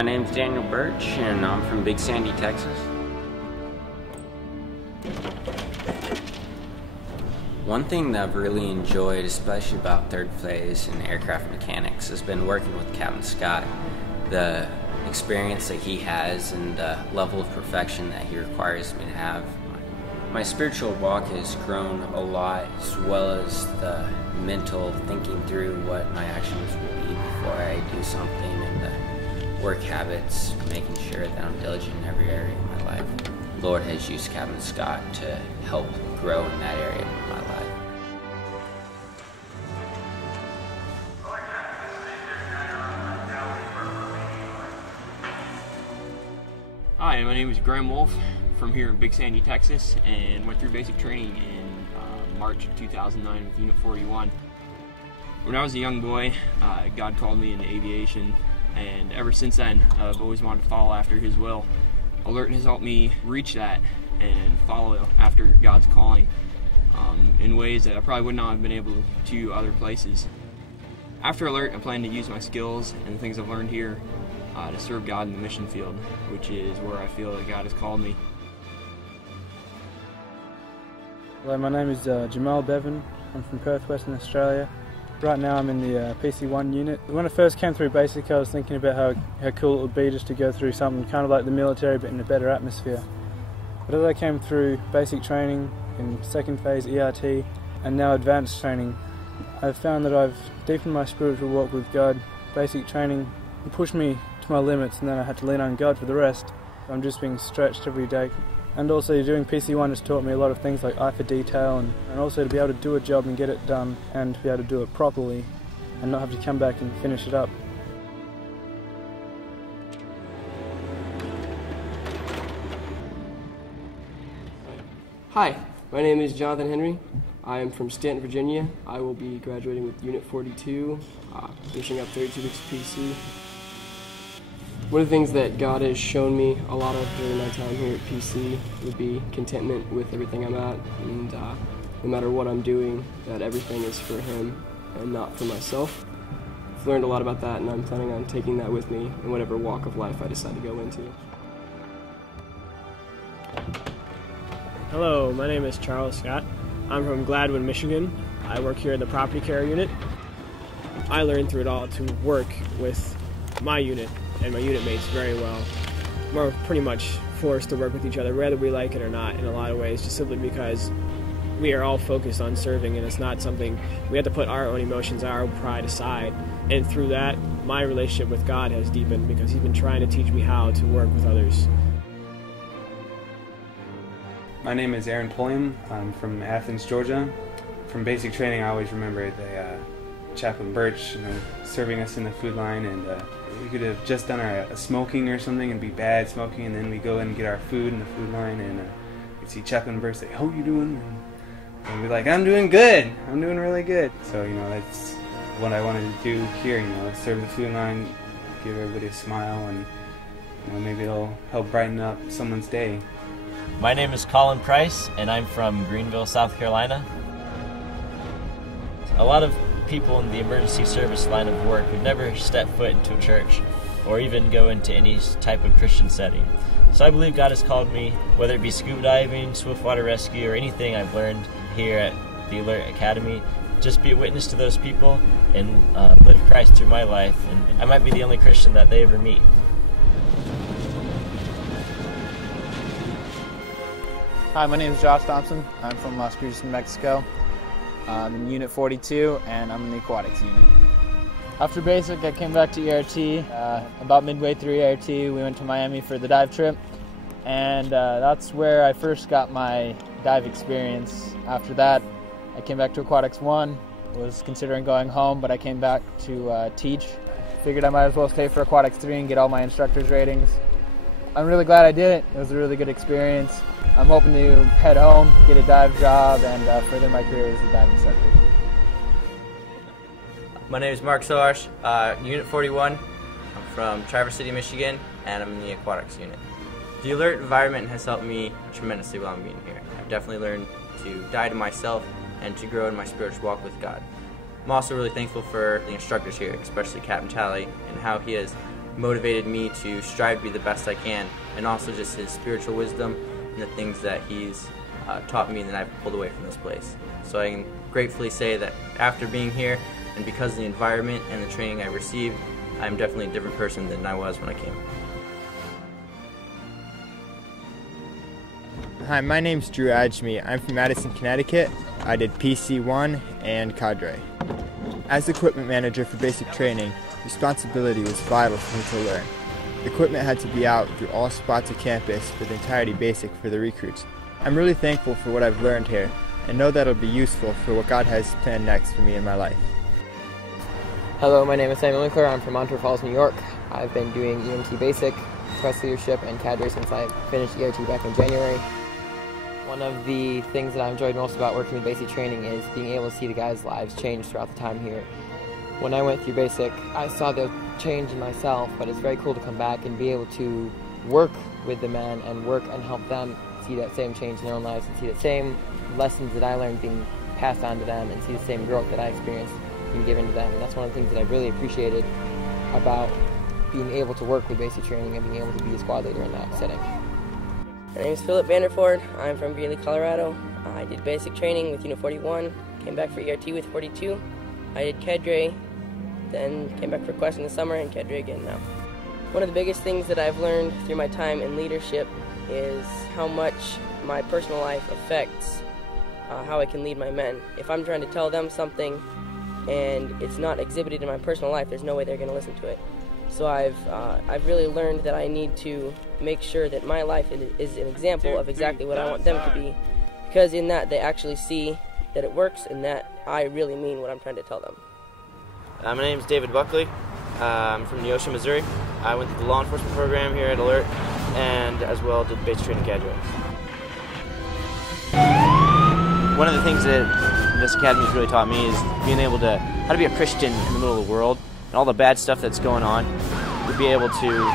My name's Daniel Birch, and I'm from Big Sandy, Texas. One thing that I've really enjoyed, especially about third phase in aircraft mechanics, has been working with Captain Scott. The experience that he has and the level of perfection that he requires me to have. My spiritual walk has grown a lot, as well as the mental thinking through what my actions will be before I do something, and the work habits, making sure that I'm diligent in every area of my life. The Lord has used Captain Scott to help grow in that area of my life. Hi, my name is Graham Wolf from here in Big Sandy, Texas, and went through basic training in March of 2009 with Unit 41. When I was a young boy, God called me into aviation, and ever since then, I've always wanted to follow after His will. Alert has helped me reach that and follow after God's calling in ways that I probably would not have been able to other places. After Alert, I plan to use my skills and the things I've learned here to serve God in the mission field, which is where I feel that God has called me. Hello, my name is Jamal Bevan. I'm from Perth, Western Australia. Right now I'm in the PC1 unit. When I first came through basic, I was thinking about how cool it would be just to go through something kind of like the military but in a better atmosphere. But as I came through basic training in second phase ERT and now advanced training, I've found that I've deepened my spiritual walk with God. Basic training pushed me to my limits, and then I had to lean on God for the rest. I'm just being stretched every day. And also doing PC1 has taught me a lot of things like eye for detail, and also to be able to do a job and get it done and to be able to do it properly and not have to come back and finish it up. Hi, my name is Jonathan Henry. I am from Stanton, Virginia. I will be graduating with Unit 42, finishing up 32 weeks of PC. One of the things that God has shown me a lot of during my time here at PC would be contentment with everything I'm at, and no matter what I'm doing, that everything is for Him and not for myself. I've learned a lot about that, and I'm planning on taking that with me in whatever walk of life I decide to go into. Hello, my name is Charles Scott. I'm from Gladwin, Michigan. I work here in the property care unit. I learned through it all to work with my unit and my unit mates very well. We're pretty much forced to work with each other, whether we like it or not, in a lot of ways, just simply because we are all focused on serving, and it's not something we have to put our own emotions, our own pride aside. And through that, my relationship with God has deepened because He's been trying to teach me how to work with others. My name is Pulliam. I'm from Athens, Georgia. From basic training, I always remember the Chaplain Birch, serving us in the food line, and we could have just done a smoking or something and be bad smoking, and then we go in and get our food in the food line, and we'd see Chaplain Birch say, "How you doing?" And we'd be like, "I'm doing good. I'm doing really good." So that's what I wanted to do here. Serve the food line, give everybody a smile, and maybe it'll help brighten up someone's day. My name is Colin Price, and I'm from Greenville, South Carolina. A lot of people in the emergency service line of work would never step foot into a church or even go into any type of Christian setting. So I believe God has called me, whether it be scuba diving, swiftwater rescue, or anything I've learned here at the Alert Academy, just be a witness to those people and live Christ through my life. And I might be the only Christian that they ever meet. Hi, my name is Josh Thompson. I'm from Las Cruces, New Mexico. I'm in Unit 42, and I'm in the aquatics unit. After basic, I came back to ERT. About midway through ERT, we went to Miami for the dive trip, and that's where I first got my dive experience. After that, I came back to Aquatics 1, was considering going home, but I came back to teach. Figured I might as well stay for Aquatics 3 and get all my instructor's ratings. I'm really glad I did it. It was a really good experience. I'm hoping to head home, get a dive job, and further my career as a dive instructor. My name is Mark Soares, Unit 41. I'm from Traverse City, Michigan, and I'm in the aquatics unit. The Alert environment has helped me tremendously while I'm being here. I've definitely learned to die to myself and to grow in my spiritual walk with God. I'm also really thankful for the instructors here, especially Captain Talley, and how he has motivated me to strive to be the best I can, and also just his spiritual wisdom and the things that he's taught me that I've pulled away from this place. So I can gratefully say that after being here, and because of the environment and the training I received, I'm definitely a different person than I was when I came. Hi, my name's Drew Adjmi. I'm from Madison, Connecticut. I did PC1 and Cadre. As equipment manager for basic training, responsibility was vital for me to learn. The equipment had to be out through all spots of campus for the entirety basic for the recruits. I'm really thankful for what I've learned here and know that it'll be useful for what God has planned next for me in my life. Hello, my name is Samuel Winkler. I'm from Monterey Falls, New York. I've been doing EMT Basic, Quest Leadership, and Cadre since I finished ERT back in January. One of the things that I enjoyed most about working with basic training is being able to see the guys' lives change throughout the time here. When I went through basic, I saw the change in myself, but it's very cool to come back and be able to work with the men and work and help them see that same change in their own lives and see the same lessons that I learned being passed on to them and see the same growth that I experienced being given to them. And that's one of the things that I really appreciated about being able to work with basic training and being able to be a squad leader in that setting. My name is Philip Vanderford. I'm from Greeley, Colorado. I did basic training with Unit 41, came back for ERT with 42. I did Cadre, then came back for Quest in the summer and Cadre again now. One of the biggest things that I've learned through my time in leadership is how much my personal life affects how I can lead my men. If I'm trying to tell them something and it's not exhibited in my personal life, there's no way they're going to listen to it. So I've really learned that I need to make sure that my life is an example of exactly what I want them to be, because in that they actually see that it works and that I really mean what I'm trying to tell them. My name is David Buckley. I'm from Neosho, Missouri. I went through the law enforcement program here at Alert, and as well did basic training Cadre. One of the things that this academy has really taught me is being able to how to be a Christian in the middle of the world and all the bad stuff that's going on. To be able to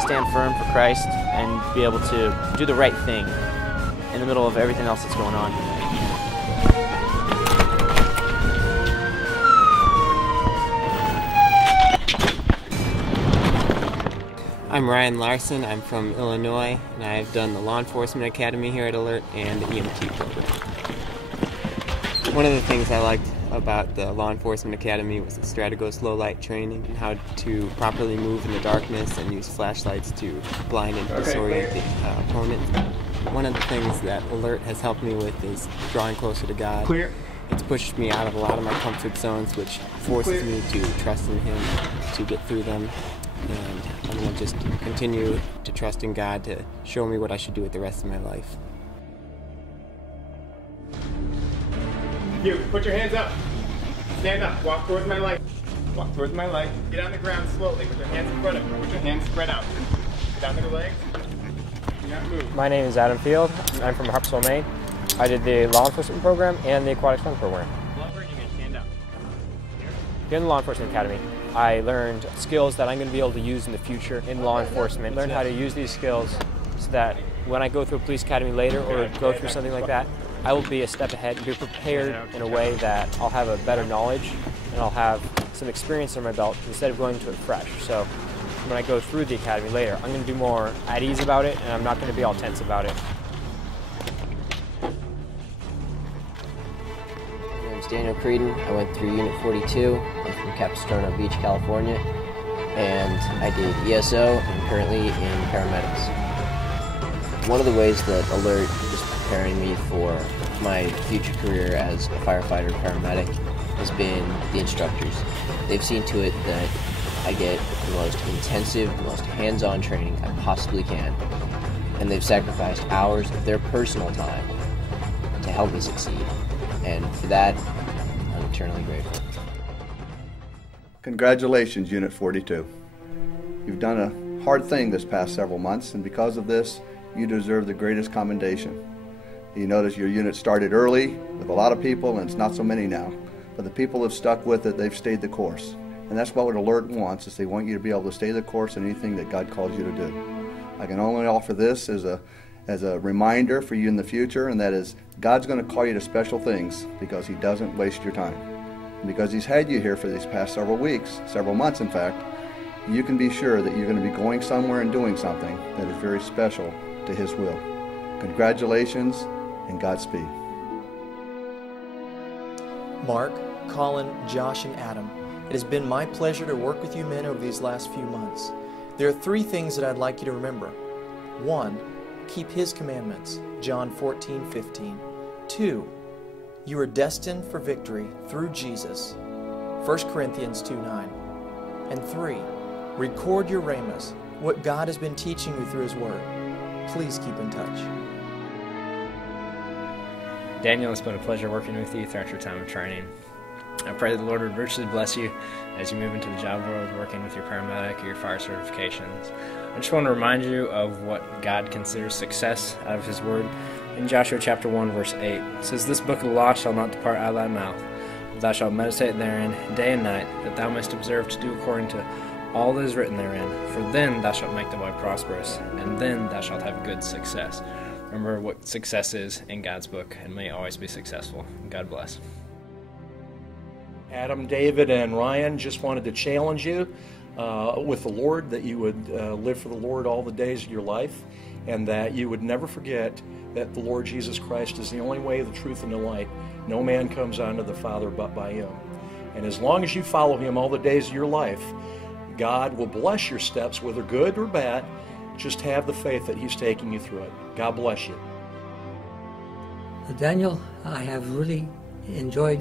stand firm for Christ and be able to do the right thing in the middle of everything else that's going on. I'm Ryan Larson. I'm from Illinois, and I've done the Law Enforcement Academy here at Alert and the EMT program. One of the things I liked about the Law Enforcement Academy was the strategos low light training and how to properly move in the darkness and use flashlights to blind and disorient the opponent. One of the things that Alert has helped me with is drawing closer to God. Clear. It's pushed me out of a lot of my comfort zones, which forces me to trust in Him to get through them. And I'm going to just continue to trust in God to show me what I should do with the rest of my life. You, put your hands up. Stand up. Walk towards my light. Walk towards my light. Get on the ground slowly with your hands in front of you. Put your hands spread out. Get under the legs. Do not move. My name is Adam Field. I'm from Harpswell, Maine. I did the law enforcement program and the aquatic swim program. Here in the Law Enforcement Academy, I learned skills that I'm going to be able to use in the future in law enforcement. Learn how to use these skills so that when I go through a police academy later or go through something like that, I will be a step ahead and be prepared in a way that I'll have a better knowledge and I'll have some experience under my belt instead of going to it fresh. So when I go through the academy later, I'm going to do more at ease about it and I'm not going to be all tense about it. My name's Daniel Creedon. I went through Unit 42. I'm from Capistrano Beach, California, and I did ESO and currently in paramedics. One of the ways that Alert is preparing me for my future career as a firefighter paramedic has been the instructors. They've seen to it that I get the most intensive, the most hands-on training I possibly can, and they've sacrificed hours of their personal time to help me succeed, and for that, I'm eternally grateful. Congratulations, Unit 42. You've done a hard thing this past several months, and because of this, you deserve the greatest commendation. You notice your unit started early with a lot of people, and it's not so many now. But the people have stuck with it, they've stayed the course. And that's what Alert wants, is they want you to be able to stay the course in anything that God calls you to do. I can only offer this as a reminder for you in the future, and that is God's going to call you to special things because He doesn't waste your time. And because He's had you here for these past several weeks, several months in fact, you can be sure that you're going to be going somewhere and doing something that is very special to His will. Congratulations and Godspeed. Mark, Colin, Josh, and Adam, it has been my pleasure to work with you men over these last few months. There are 3 things that I'd like you to remember. 1, keep His commandments, John 14:15. 2, you are destined for victory through Jesus, 1 Corinthians 2:9. And 3, record your rhemas, what God has been teaching you through His Word. Please keep in touch. Daniel, it's been a pleasure working with you throughout your time of training. I pray that the Lord would richly bless you as you move into the job world, working with your paramedic or your fire certifications. I just want to remind you of what God considers success out of His Word. In Joshua chapter 1, verse 8, it says, "This book of the law shall not depart out of thy mouth, but thou shalt meditate therein day and night, that thou mayest observe to do according to all that is written therein. For then thou shalt make thy way prosperous, and then thou shalt have good success." Remember what success is in God's book, and may always be successful. God bless. Adam, David, and Ryan just wanted to challenge you with the Lord, that you would live for the Lord all the days of your life, and that you would never forget that the Lord Jesus Christ is the only way, the truth, and the light. No man comes unto the Father but by Him. And as long as you follow Him all the days of your life, God will bless your steps, whether good or bad. Just have the faith that He's taking you through it. God bless you. Daniel, I have really enjoyed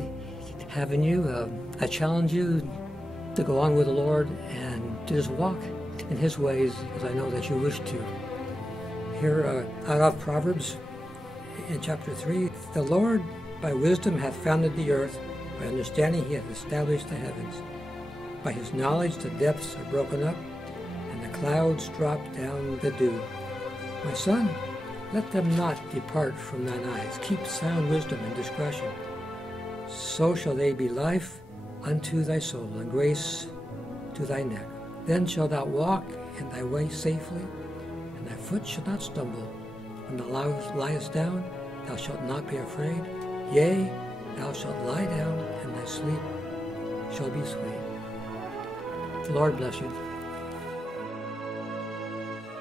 having you. I challenge you to go on with the Lord and to just walk in His ways, as I know that you wish to. Here out of Proverbs in chapter 3, "The Lord by wisdom hath founded the earth, by understanding He hath established the heavens. By His knowledge the depths are broken up, and the clouds drop down the dew. My son, let them not depart from thine eyes. Keep sound wisdom and discretion. So shall they be life unto thy soul, and grace to thy neck. Then shalt thou walk in thy way safely, and thy foot shall not stumble. When thou liest down, thou shalt not be afraid. Yea, thou shalt lie down, and thy sleep shall be sweet." The Lord bless you.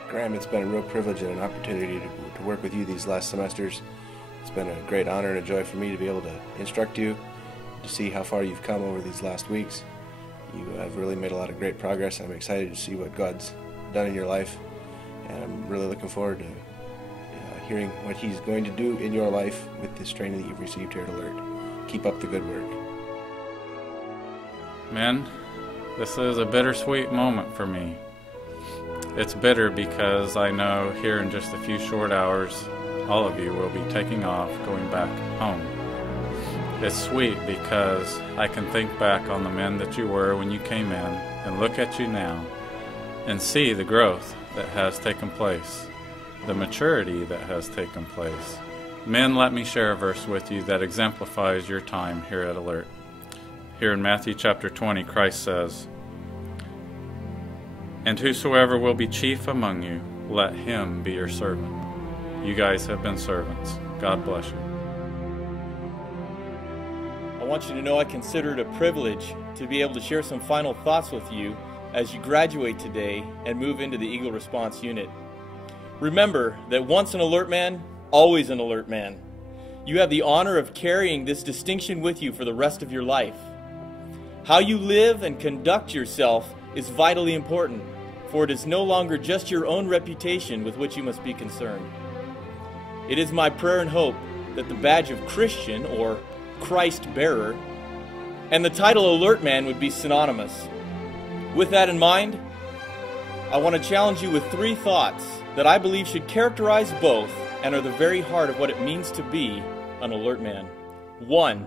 Graham, it's been a real privilege and an opportunity to work with you these last semesters. It's been a great honor and a joy for me to be able to instruct you, to see how far you've come over these last weeks. You have really made a lot of great progress. I'm excited to see what God's done in your life, and I'm really looking forward to hearing what He's going to do in your life with this training that you've received here at Alert. Keep up the good work. Men, this is a bittersweet moment for me. It's bitter because I know here in just a few short hours, all of you will be taking off, going back home. It's sweet because I can think back on the men that you were when you came in and look at you now and see the growth that has taken place, the maturity that has taken place. Men, let me share a verse with you that exemplifies your time here at Alert. Here in Matthew chapter 20, Christ says, "And whosoever will be chief among you, let him be your servant." You guys have been servants. God bless you. I want you to know I consider it a privilege to be able to share some final thoughts with you as you graduate today and move into the Eagle Response Unit. Remember that once an alert man, always an alert man. You have the honor of carrying this distinction with you for the rest of your life. How you live and conduct yourself is vitally important, for it is no longer just your own reputation with which you must be concerned. It is my prayer and hope that the badge of Christian, or Christ bearer, and the title Alert Man would be synonymous. With that in mind, I want to challenge you with 3 thoughts that I believe should characterize both and are the very heart of what it means to be an alert man. 1,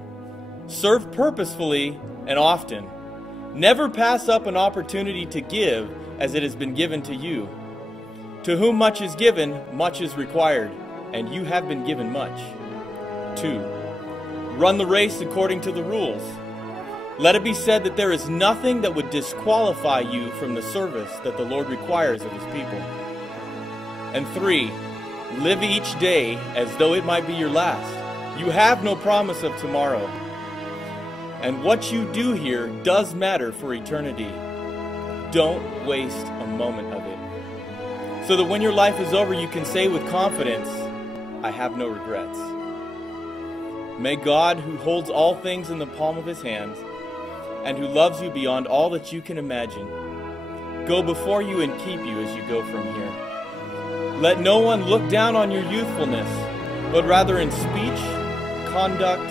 serve purposefully and often. Never pass up an opportunity to give as it has been given to you. To whom much is given, much is required, and you have been given much. 2, run the race according to the rules. Let it be said that there is nothing that would disqualify you from the service that the Lord requires of His people. And 3, live each day as though it might be your last. You have no promise of tomorrow. And what you do here does matter for eternity. Don't waste a moment of it. So that when your life is over, you can say with confidence, I have no regrets. May God, who holds all things in the palm of his hands, and who loves you beyond all that you can imagine, go before you and keep you as you go from here. Let no one look down on your youthfulness, but rather in speech, conduct,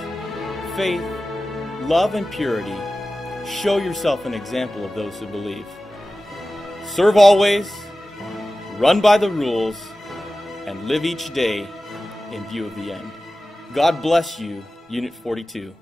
faith, love, and purity, show yourself an example of those who believe. Serve always, run by the rules, and live each day in view of the end. God bless you, Unit 42.